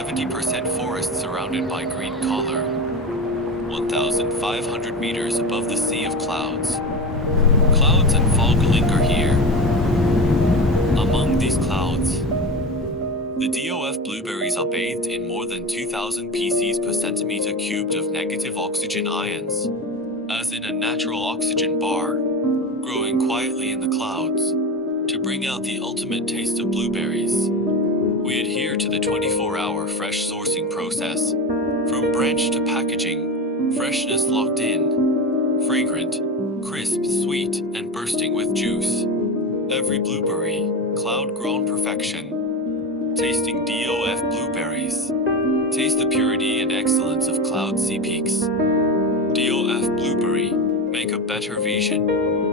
70% forest surrounded by green color. 1,500 meters above the sea of clouds. Clouds and fog linger here. Among these clouds, the DOF blueberries are bathed in more than 2,000 pcs per centimeter cubed of negative oxygen ions, as in a natural oxygen bar, growing quietly in the clouds. To bring out the ultimate taste of blueberries, we adhere to the 24-hour fresh sourcing process. From branch to packaging, freshness locked in, fragrant, crisp, sweet, and bursting with juice. Every blueberry, cloud-grown perfection. Tasting DOF blueberries. Taste the purity and excellence of Cloud Sea Peaks. DOF blueberry, make a better vision.